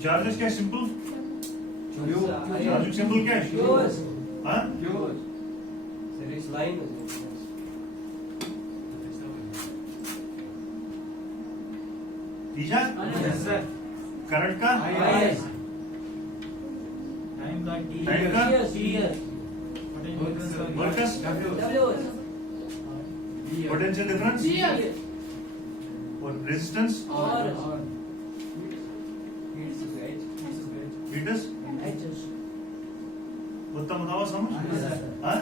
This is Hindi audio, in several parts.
चार्जेस क्या सिंपल चार्जिंग सिंबल क्या है? हाँ टीचर करंट का टाइम का वर्कस पोटेंशियल डिफरेंस और रेजिस्टेंस हीटस उत्तम बताओ समझ हाँ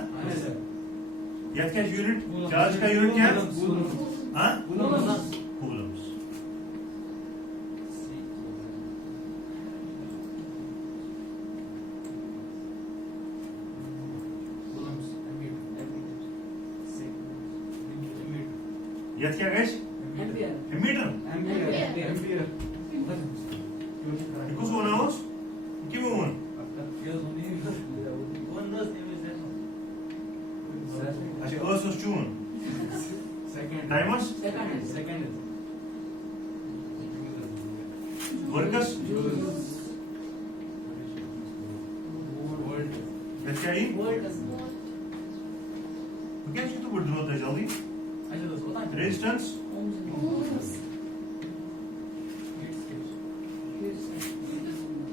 यह क्या यूनिट चार्ज का यूनिट क्या है हाँ कूलम्स यह क्या गैस एमीटर कुछ होना हो क्यों होना अच्छा also चून टाइमर्स वर्कस क्या ही तो क्या चीज तो बढ़ होता है जल्दी रेजिस्टेंस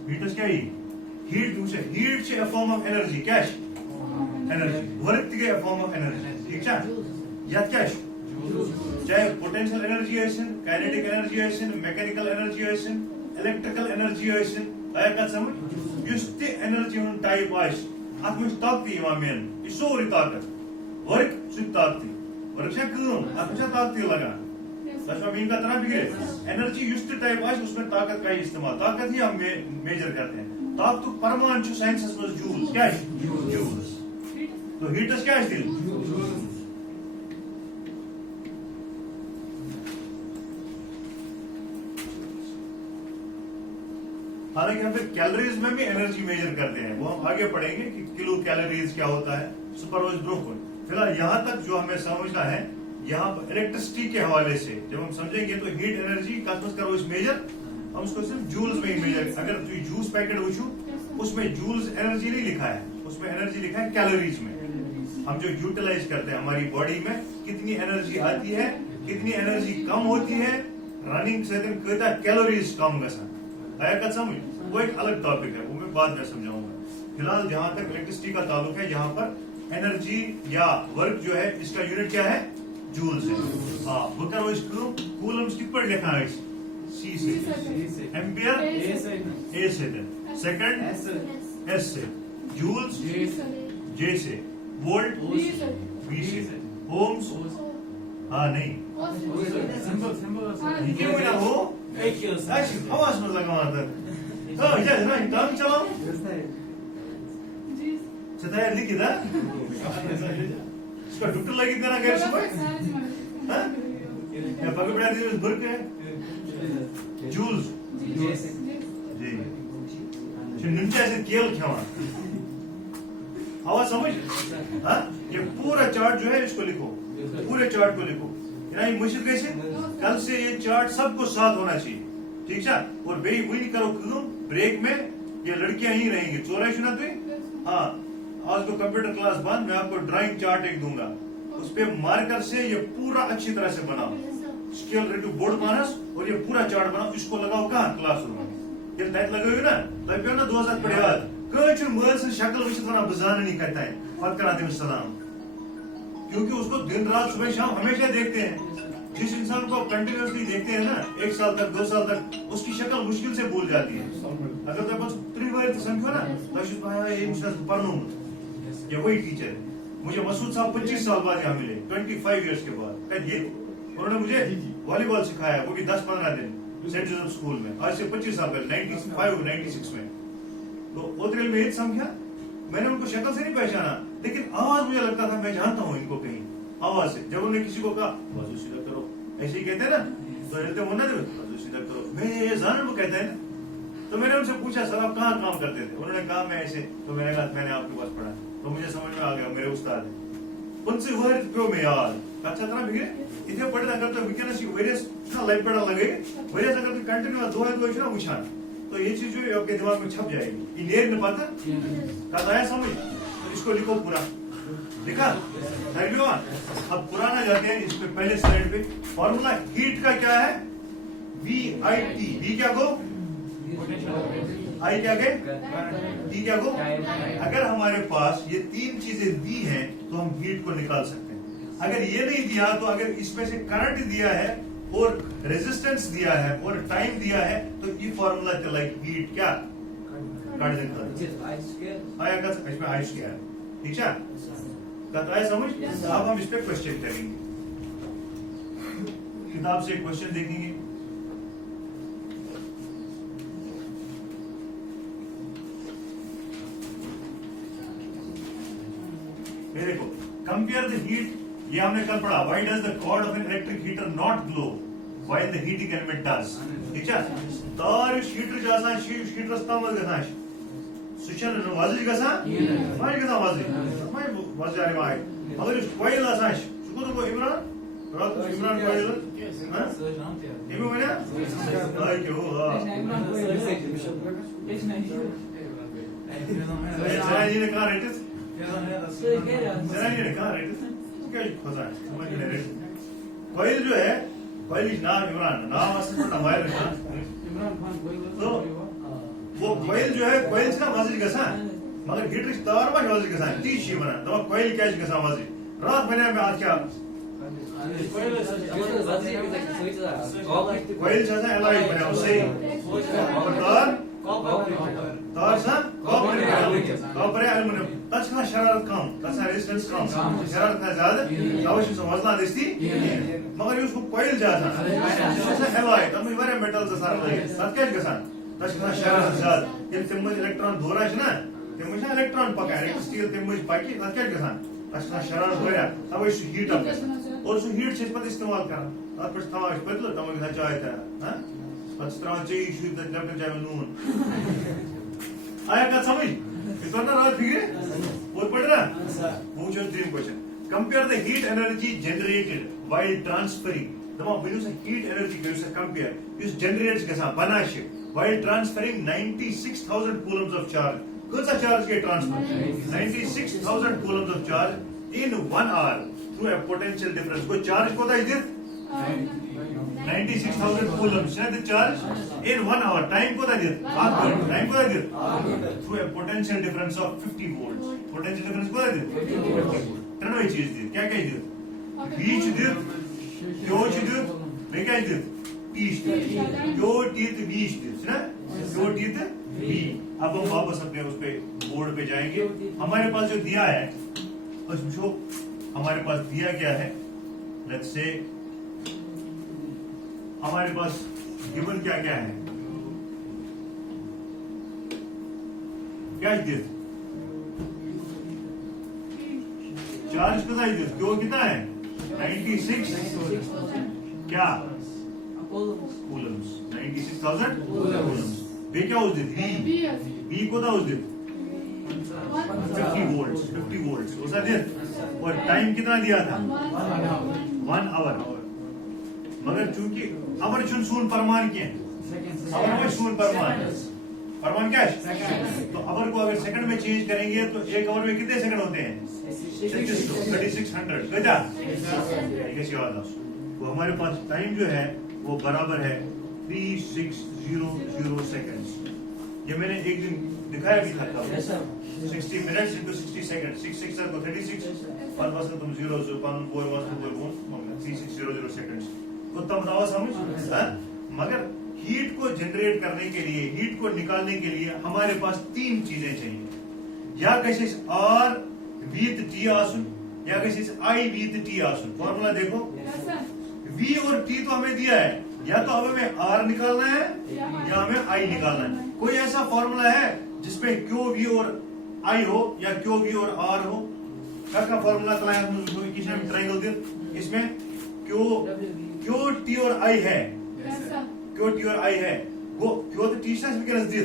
हीटस क्या ही हीट से a form of energy क्या है एनर्जी वर्क के a form of energy ठीक है या क्या है चाहे पोटेंशियल एनर्जी आयसन काइनेटिक एनर्जी आयसन मैकेनिकल एनर्जी आयसन इलेक्ट्रिकल एनर्जी आयसन आया का समझ युस ते एनर्जी हुन टाइप आयस अत में ताकत यहां मेन ये सोरी ताकत वर्क सु ताकत वर्क से कम अत में ताकत लगा बस मीन का तरह बिगड़े एनर्जी युस ते टाइप आयस उसमें ताकत का ही इस्तेमाल ताकत ही हम मेजर करते हैं ताकत परमाणु जो साइंस में जूल्स क्या है जूल्स तो हीटस क्या है स्टिल हालांकि हम फिर कैलोरीज में भी एनर्जी मेजर करते हैं वो हम आगे पढ़ेंगे कि किलो कैलोरीज क्या होता है सुपरवाइज ग्रुप फिलहाल यहाँ तक जो हमें समझना है यहाँ पर इलेक्ट्रिसिटी के हवाले से जब हम समझेंगे तो हीट एनर्जी कस्मस करो इस मेजर हम उसको सिर्फ जूल्स में ही मेजर अगर तू जूस पैकेट वुचू उसमें जूल्स एनर्जी नहीं लिखा है उसमें एनर्जी लिखा है कैलोरीज में हम जो यूटिलाइज करते हैं हमारी बॉडी में कितनी एनर्जी आती है कितनी एनर्जी कम होती है रनिंग से कितना कैलोरीज कम गसा आया का समझ वो एक अलग टॉपिक है वो मैं बाद में समझाऊंगा फिलहाल जहां तक इलेक्ट्रिसिटी का ताल्लुक है यहाँ पर एनर्जी या वर्क जो है इसका यूनिट क्या है जूल्स है हाँ वो करो इसको कूलम्स कित पर लिखा है सी से एम्पियर ए से सेकंड एस से जूल्स जे से वोल्ट बी से ओम्स हाँ नहीं क्यों ना हो आवाज में लगा था तो ये ना काम चलाओ सताया लिखी था इसका डॉक्टर लगी तेरा गैर सुबह हाँ या पकड़ बैठ दिए भर के जूल्स जी नीचे ऐसे केल खावा आवाज समझ हाँ ये पूरा चार्ट जो है इसको लिखो पूरे चार्ट को लिखो यानी मुश्किल कैसे कल से ये चार्ट सबको साथ होना चाहिए ठीक है और बे वही करो ब्रेक में ये लड़कियां ही रहेंगी चोरा सुना तुम हाँ आज को कंप्यूटर क्लास बंद मैं आपको ड्राइंग चार्ट एक दूंगा उस पे मार्कर से ये पूरा अच्छी तरह से बनाओ स्केल रेटू बोर्ड मानस और ये पूरा चार्ट बनाओ इसको लगाओ कहाँ क्लासरूम में ये तैत लगाओ ना तब ना 2000 पढ़े बाद कच मल से शक्ल वुचित वन बजान नहीं करता है पत करा तमिस सलाम क्योंकि उसको दिन रात सुबह शाम हमेशा देखते हैं जिस इंसान को कंटिन्यूअसली देखते हैं ना 1 साल तक 2 साल तक उसकी शक्ल मुश्किल से भूल जाती है अगर तो बस 3 बार समझो ना तो ये पढ़नू ये वही टीचर है मुझे मसूद साहब 25 साल बाद यहाँ मिले 25 इयर्स के बाद ये उन्होंने मुझे वॉलीबॉल सिखाया वो भी 10-15 दिन सेंट जोसेफ स्कूल में आज से 25 साल पहले 96 में तो ओतरेल में समझा मैंने उनको शक्ल से नहीं पहचाना लेकिन आवाज मुझे लगता था मैं जानता हूँ इनको कहीं आवाज से जब उन्होंने किसी को कहा बाजू सीधा करो ऐसे ही कहते हैं ना तो कहते वो ना बाजू सीधा करो मैं ये जान वो कहते हैं तो मैंने उनसे पूछा सर आप कहाँ काम करते थे उन्होंने कहा मैं ऐसे तो मैंने कहा मैंने आपके पास पढ़ा तो मुझे समझ में आ गया मेरे उस्ताद है उनसे वर्ड क्यों में यार अच्छा तरह बिगड़े इतने पढ़ना करते विज्ञान सी वेरियस ना लाइफ पढ़ा लगे वेरियस अगर कंटिन्यू दो है तो वुचान तो तो ये चीज जो है आपके दिमाग में छप जाएगी, ये नेर न पता कल आया समझ। तो इसको लिखो पूरा, लिखा अब पुराना जाते हैं इस पे पहले स्लाइड पे। फॉर्मूला हीट का क्या है? VIT। V क्या गो? I क्या गए? T क्या गो? अगर हमारे पास ये तीन चीजें दी हैं तो हम हीट को निकाल सकते हैं। अगर ये नहीं दिया तो अगर इसमें से करंट दिया है और रेजिस्टेंस दिया है और टाइम दिया है तो ये फॉर्मूला लाइक हीट क्या काट देता आया का इसमें आई स्क्वायर। ठीक है, आया समझ। अब हम इस पे क्वेश्चन करेंगे, किताब से क्वेश्चन देखेंगे। ये देखो, कंपेयर द हीट, ये हमने कल पढ़ा। Why does the cord of an electric heater not glow while the heating element does. ठीक है, तार हीटर जो आसान हीटर तमज गसान सुचन वजज गसान माय गसान वजज माय वजज आरे माय अगर इस कोयल आसान शुक्र को इमरान रात इमरान कोयल हां ये भी बना आई क्यों जरा जी ने कहा रेट जरा जी ने कहा रेट क्या खोजा है समझ नहीं रेट। कोयल जो है, कोयल नाम इमरान नाम असल में हमारे इमरान खान कोयल। तो वो कोयल जो है, कोयल का वजज गसान मगर हीटर तार में वजज गसान टी शी बना तो कोयल क्या गसान वजज रात बने में आज क्या कोयल जैसा एलाइट बना सही और तार सा कॉपर एल्युमिनियम तच का शरारत कम, तच रेजिस्टेंस कम, शरारत का ज्यादा अवश्य से वजन दिसती मगर उसको कोयल जाता जैसा एलाइट हम वारे मेटल से सारा लगे तत क्या गसान तच का शरारत ज्यादा ये तम इलेक्ट्रॉन दोरा है ना तम इलेक्ट्रॉन पका स्टील तम पाकी तत क्या गसान तच का शरारत होया तब इस हीट अप और सो हीट से पर इस्तेमाल कर तत पर था इस बदल तम गसा चाय था हां पच तरह चाहिए शुद्ध लेफ्ट चाय नून आया का समझ इतना रात फिक्रे और पढ़ रहा वो जो dream question. Compare the heat energy generated while transferring दमा बिनु से हीट एनर्जी के से कंपेयर इस जनरेट्स के साथ बना शे while transferring 96000 coulombs of charge. कौन-सा चार्ज के transfer 96000 coulombs of charge in 1 hour through a potential difference. को चार्ज को दा इधर 96,000 coulombs है the charge in 1 hour. Time को दा इधर टाइम को दा इधर through a potential difference of 50 volts. Potential difference को दा इधर तीनों चीज दी क्या क्या इधर बीच इधर क्यों इधर मैं क्या इधर पीस क्यों टीथ बीच इधर ना क्यों टीथ बी। अब हम वापस अपने उस पे बोर्ड पे जाएंगे। हमारे पास जो दिया है बस जो हमारे पास दिया क्या है, लेट्स से हमारे पास गिवन क्या क्या है, क्या इधर चार्ज कितना इधर क्यों कितना है 96 क्या कूलम्स 96,000 कूलम्स। वे क्या उस दिन बी को था उस दिन 50 वोल्ट्स उसा दिन और टाइम कितना दिया था 1 आवर। मगर चूंकि अवर चुन सून परमान के अवर में सून परमान क्या है तो अवर को अगर सेकंड में चेंज करेंगे तो एक आवर में कितने सेकंड होते हैं 3600 गजा। तो हमारे पास टाइम जो है वो बराबर है 3600 सेकंड्स। ये मैंने एक दिन दिखाया भी था 60 मिनट्स into 60 seconds 6 को 36 और बस तुम 0 3600 सेकंड्स तो तब बताओ समझ। मगर हीट को जनरेट करने के लिए, हीट को निकालने के लिए हमारे पास तीन चीजें चाहिए। या कैसे R with T आसुन या कैसे I with T आसुन। फॉर्मूला देखो V और T तो हमें दिया है, या तो हमें R निकालना है या हमें I निकालना है। कोई ऐसा फॉर्मूला है जिसमें Q V और I हो या Q V और R हो? का फॉर्मूला ट्राइंगल दे इसमें Q T और I है, Q T और I है। वो Q तो T से बिगड़स दे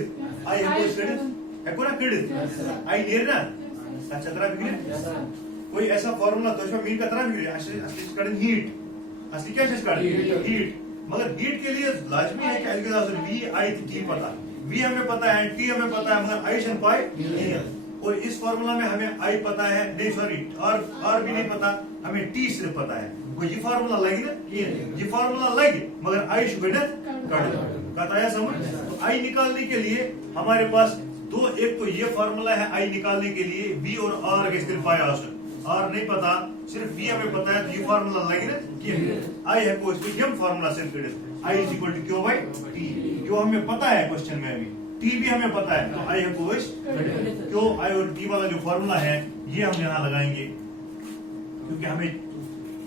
I है कोई क्रेडिट है कोई क्रेडिट I नहीं ना अच्छा तरह बिगड़े। कोई ऐसा फॉर्मूला तो इसमें मीन का तरह बिगड़े असली करें हीट असली क्या चीज करें हीट। मगर हीट के लिए लाजमी है कि V I T पता v हमें पता है, t हमें पता है, मगर i शन पाए। और इस फॉर्मूला में हमें i पता है, नहीं सॉरी, और भी नहीं पता, हमें t सिर्फ पता है। कोई ये फार्मूला लगे ना, ये फार्मूला लगे, मगर i शुगर कट आया समझ। तो i निकालने के लिए हमारे पास दो, एक तो ये फार्मूला है i निकालने के लिए, v और r के सिर्फ पाया r नहीं पता, सिर्फ v हमें पता है, तो ये फार्मूला लगे ना, i है को इसको यम फार्मूला सिर्फ i is equal to q by t। q हमें पता है क्वेश्चन में, अभी t भी हमें पता है, तो i है को q i और t वाला जो फार्मूला है ये हम यहाँ लगाएंगे, क्योंकि हमें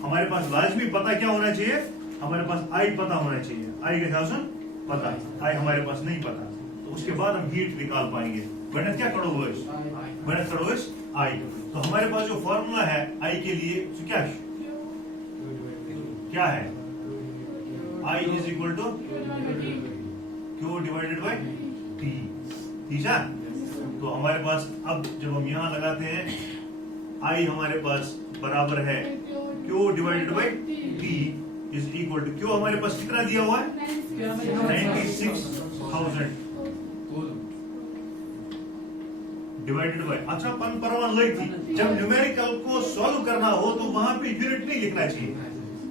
हमारे पास लाजमी पता क्या होना चाहिए, हमारे पास i पता होना चाहिए, i के साथ पता, i हमारे पास नहीं पता, तो उसके बाद हम हीट निकाल पाएंगे। गणित क्या करो गणित करो i। तो हमारे पास जो फॉर्मूला है i के लिए तो क्या है, i is equal to q divided by t, ठीक है। तो हमारे पास अब जब हम यहाँ लगाते हैं i हमारे पास बराबर है q divided by t is equal to, q हमारे पास कितना दिया हुआ है 96,000 डिवाइडेड बाय, अच्छा पन परवान लगी थी, जब न्यूमेरिकल को सॉल्व करना हो तो वहां पे यूनिट नहीं लिखना चाहिए,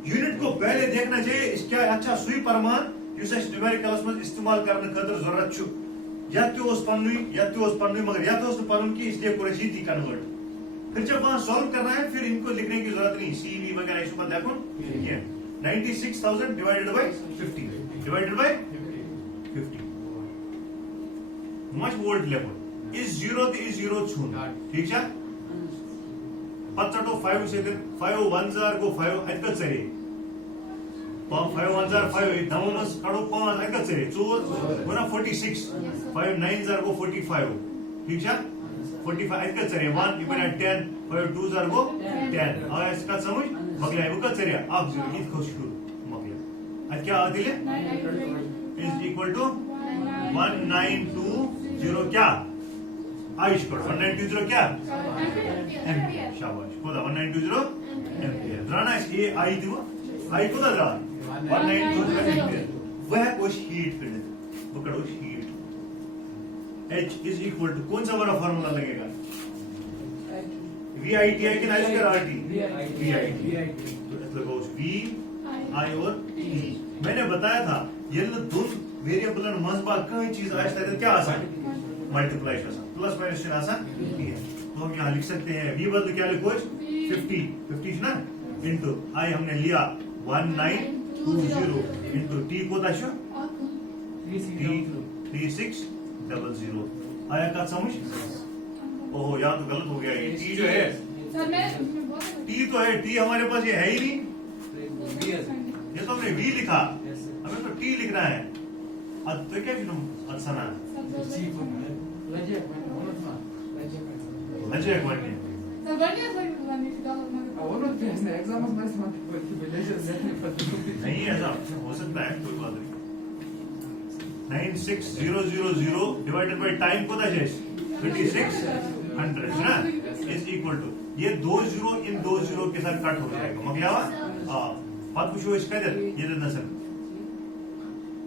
यूनिट को पहले देखना चाहिए। इसका अच्छा सुई परमान न्यूमेरिकल में इस्तेमाल करने खतर जरूरत छु, या तो पन्नु मगर या तो पन की, इसलिए कोई चीज थी कन्वर्ट। फिर जब वहां सॉल्व करना है फिर इनको लिखने की जरूरत नहीं, CV वगैरह इस पर देखो 96,000 divided by 50 divided by 50 much volt level इस जीरो इस जीरो छून, ठीक है। पच्चटो 5 से 5 1 जार को 5 अटक चरे 5 1 जार 5 दाउनस कड़ो 5 अटक चरे 4 गुना 46 5 9 जार को 45, ठीक है। 45 अटक चरे 1 इबन 10 5 2 जार को 10 आ इसका समझ मगले वो का चरे आप जीरो इत खुश शुरू मगले आज क्या आदिले इज इक्वल टू 1920 क्या आयुष पर 1920 क्या एम्पियर, शाबाश खुदा 1920 एम्पियर द्राना ये आई दिवो आई खुदा द्रा 1920 एम्पियर वह उस हीट पे पकड़ो heat H is equal to कौन सा वाला फार्मूला लगेगा VIT है कि नहीं उसका RT VIT, तो लगाओ V I और T। मैंने बताया था ये दोनों वेरिएबल और मजबा कई चीज आज तक क्या आसान मल्टीप्लाई कर सकते, प्लस माइनस आसान है। तो हम यहाँ लिख सकते हैं v बदल क्या लिखो 50 ना इंटू i हमने लिया 1920 इंटू t को दाशो 3600 आया का समझ। ओहो यहाँ तो गलत हो गया, ये t जो है t तो है, t हमारे पास ये है ही नहीं, ये तो हमने v लिखा, हमें तो t लिखना है। अब तो क्या अच्छा ना लजक बनने नहीं ऐसा हो सकता है, कोई बात नहीं। 96,000 डिवाइडेड बाय टाइम को 3600 ना इज इक्वल टू, ये 2 जीरो इन 2 जीरो के साथ कट हो जाएगा मगलावा बात कुछ हो इसका ये देना सर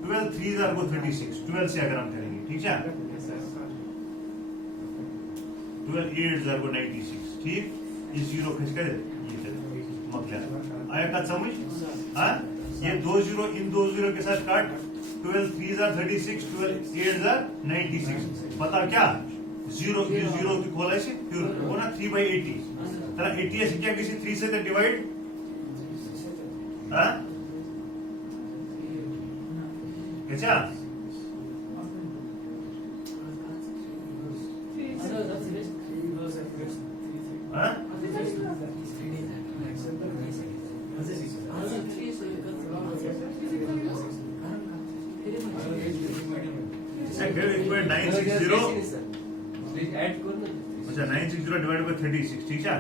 12 3 को 36 12 से अगर हम करेंगे, ठीक है 12 8 को 96, ठीक इस जीरो खिंच कर ये मतलब आया का समझ। हाँ ये 2 जीरो इन 2 जीरो के साथ काट 12 3 36 12 8 96 पता क्या जीरो जीरो की खोला से फिर वो ना 3/80 तेरा 80 से क्या किसी 3 से डिवाइड हाँ अच्छा हाँ अच्छा 960 डिवाइड बाय 36, ठीक है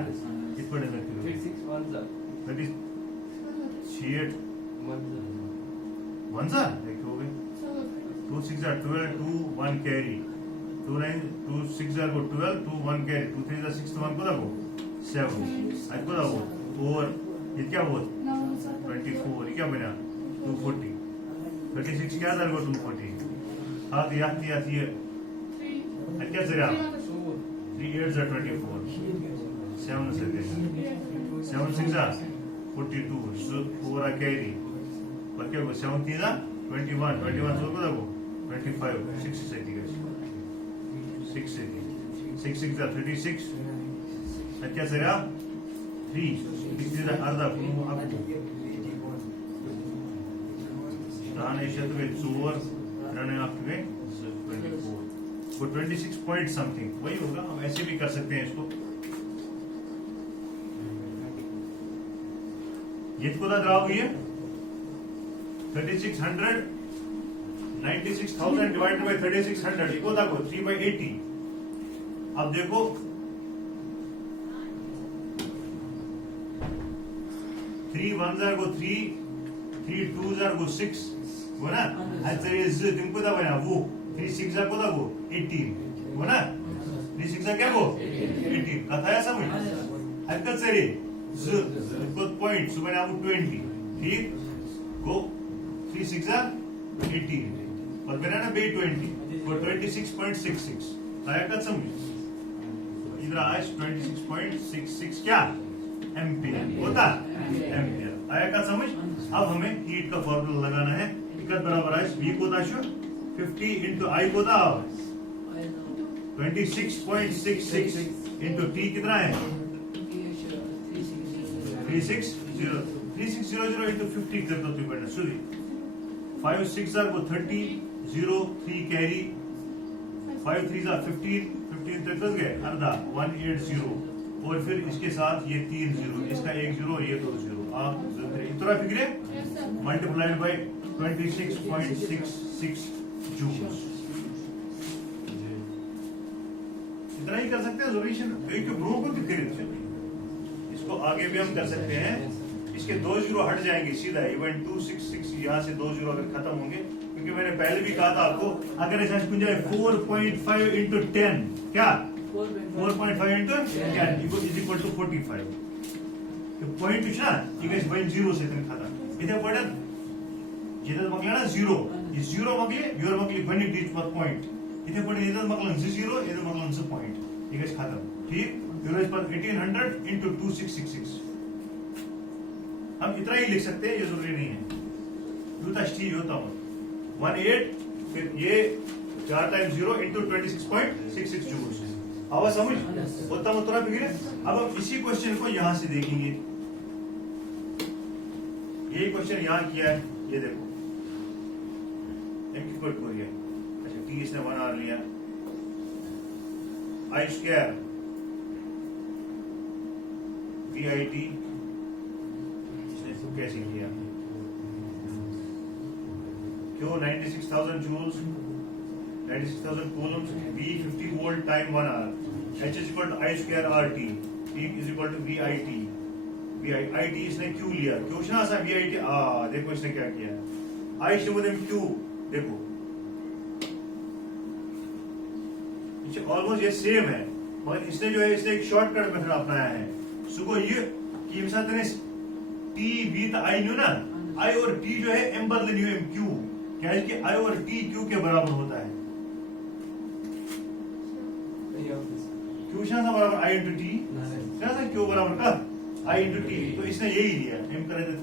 इतना डिवाइड 36 1 देखो 2 6 12 2 1 कैरी 2 9 2 6 को 12 2 1 कैरी 2 3 6 तो 1 को देखो 7 आज को देखो और ये क्या हुआ 24 ये क्या बना 240 36 क्या था 240 साथ याद ये क्या जरिया 3 8 24 7 से 7 6 42 4 कैरी और क्या 7 3 21 so को 25 6 से 6 से 6 6 36 क्या जरिया 3 इसलिए अर्धा दान एशिया तो 4 रन अप में 24 वो 26 पॉइंट समथिंग वही होगा। हम ऐसे भी कर सकते हैं इसको। ये को ड्रा हुई है 3600 96,000 डिवाइडेड बाय 3600 ये को 3/80। अब देखो 3 1 go 3 3 2 go 6 वो ना अच्छा ये तुमको दा बना वो 3 6 को दा वो 18 वो ना 3 6 क्या वो 18 कथा है समझ हरकत से रे को पॉइंट सुबह आप 20 ठीक गो 3 6 18 और मेरा ना बे 20 वो 26.66 आया कत समझ इधर आज 26.66 क्या एम्पियर होता एम्पियर आया का समझ। अब हमें हीट का फॉर्मूला लगाना है। इकत बराबर है v को दाशो 50 into I को दा 26.66 into t कितना है 3600 into 50 कर दो तुम बेटा सॉरी 5 6 को 30 0 3 कैरी 5 3 15 तक फंस गए अर्धा 180 और फिर इसके साथ ये 3 0 इसका 1 0 ये 2 0 आप इतना फिक्रे मल्टीप्लाइड बाय 26.66 जूल्स इतना ही कर सकते हैं। सोल्यूशन ब्रो को भी करें इसको आगे भी हम कर सकते हैं। इसके 2 0 हट जाएंगे सीधा इवन 266 यहाँ से 2 0 अगर खत्म होंगे क्योंकि मैंने पहले भी कहा था आपको अगर ऐसा कुछ जाए 4.5 into 10 क्या 4.5 into 10 is equal to 45 point ना ये वन 0 से खत्म इधर पड़े इधर मगले ना 0 ये 0 मगले योर मगले वन डीच पर पॉइंट इधर पड़े इधर मगलन 0 इधर मगलन पॉइंट ये खत्म ठीक योर पर 1800 into 2666 हम इतना ही लिख सकते हैं ये जरूरी नहीं है यूता स्टी होता हूं 18 फिर ये 4 times 0 into 26.66 जूल्स आवाज समझ होता मतलब फिर अब हम इसी क्वेश्चन को यहां से देखेंगे। ये क्वेश्चन यहां किया है ये देखो m इक्वल टू है अच्छा t इसने 1 आर लिया I स्क्वायर VIT इसने कैसे किया क्यों 96,000 joules 96,000 coulombs V 50 volt time 1 hour H is equal to I square RT T is equal to VIT VIT इसने Q लिया क्वेश्चन आसा VIT देखो इसने क्या किया I शुभदम Q देखो ये ऑलमोस्ट ये सेम है मगर इसने जो है इसने एक शॉर्टकट मेथड अपनाया है सुको ये कि मिसाल तने T V तो I न्यू ना I और T जो है M बदले न्यू M Q क्या है कि I और T Q के बराबर होता है क्वेश्चन था बराबर I into T क्या था Q बराबर का I into T तो इसने यही लिया M करे तो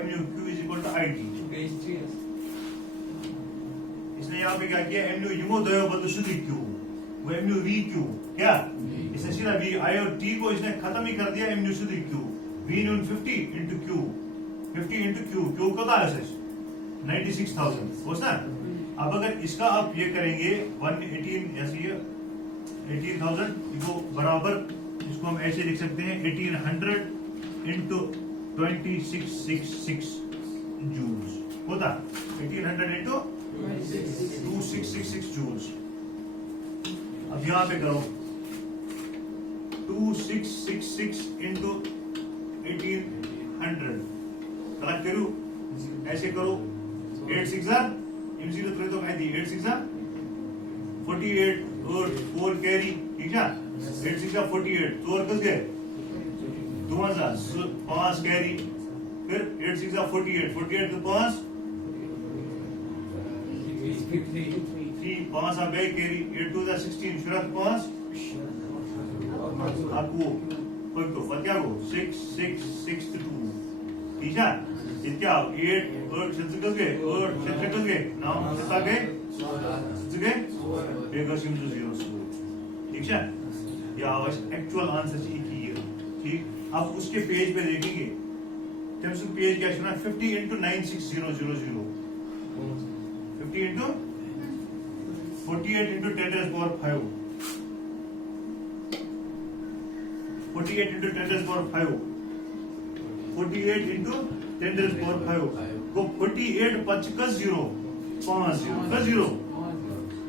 M U Q is equal to IT इसने यहाँ पे क्या किया M U युमो दयो बदल सुधी Q वो M U V Q क्या इसने सीधा V I और T को इसने खत्म ही कर दिया M U सुधी Q V न्यून 50 into Q 50 into Q Q कदा है सच 96,000 हो ना। अब अगर इसका आप ये करेंगे 118 ऐसे 18,000 को बराबर इसको हम ऐसे लिख सकते हैं 1800 into 2666 जूल्स होता 1800 into 2666 जूल्स। अब यहां पे करो 2666 into 1800 कलेक्ट करो ऐसे करो 8 6 M0 तो कह दी 8 6 48 और 4 कैरी ठीक है 8 6 48 तो और कस गए 2000 5 कैरी फिर 8 6 48 48 तो 5 3 5 आ गए कैरी 8 2 दा 16 शुरत 5 आपको कोई तो पता क्या हो 6 6 6 2 ठीक है ये क्या 8 8 से गए 8 से गए 9 से गए से बेगा सिम 0 ठीक है या एक्चुअल आंसर है ठीक अब उसके पेज पे देखेंगे तमस पेज क्या है 50 into 96000 50 into 48 into 10 raised to power 5 48 into 10 raised to power 5 48 into 10 raised to power 5 go 48 5 का 0 5 0 का 0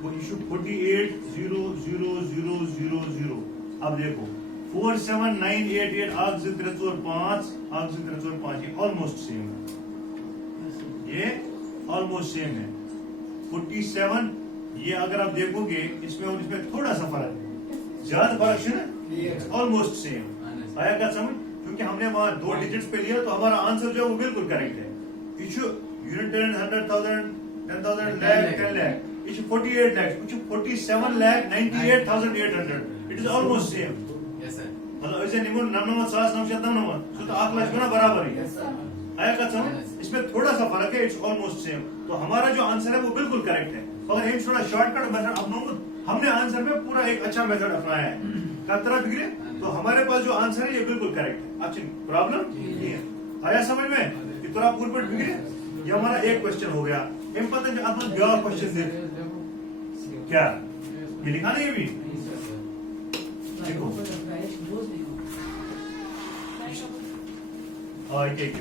वो इशू 48 0 0 0 0 0 अब देखो 4 7 9 8 8 आग से 3 4 5 आग से 3 4 5 ये ऑलमोस्ट सेम है ये ऑलमोस्ट सेम है 47 ये अगर आप देखोगे इसमें और इसमें थोड़ा सा फर्क है ज्यादा फर्क है ना ऑलमोस्ट सेम आया क्या समझ क्योंकि हमने वहां 2 डिजिट्स पे लिया तो हमारा आंसर जो है वो बिल्कुल करेक्ट है issue unit 100,000 10,000 lakh 10 lakh issue 48 lakhs कुछ 47 lakh 98,800 it is almost same yes sir मतलब ऐसे निमन 99,999 तो 8 लाख ना बराबर ही आया क्या समझ इसमें थोड़ा सा फर्क है इट्स ऑलमोस्ट सेम तो हमारा जो आंसर है वो बिल्कुल करेक्ट है अगर एक थोड़ा शॉर्टकट मेथड अपनाऊंगा हमने आंसर में पूरा एक अच्छा मेथड अपनाया है क्या तरह बिगड़े तो हमारे पास जो आंसर है ये बिल्कुल करेक्ट है अच्छी प्रॉब्लम नहीं है आया समझ में कि थोड़ा पूर्वपट बिगड़े ये हमारा एक क्वेश्चन हो गया हम पता है आप ब्याह क्वेश्चन देख क्या ये लिखा नहीं अभी देखो एक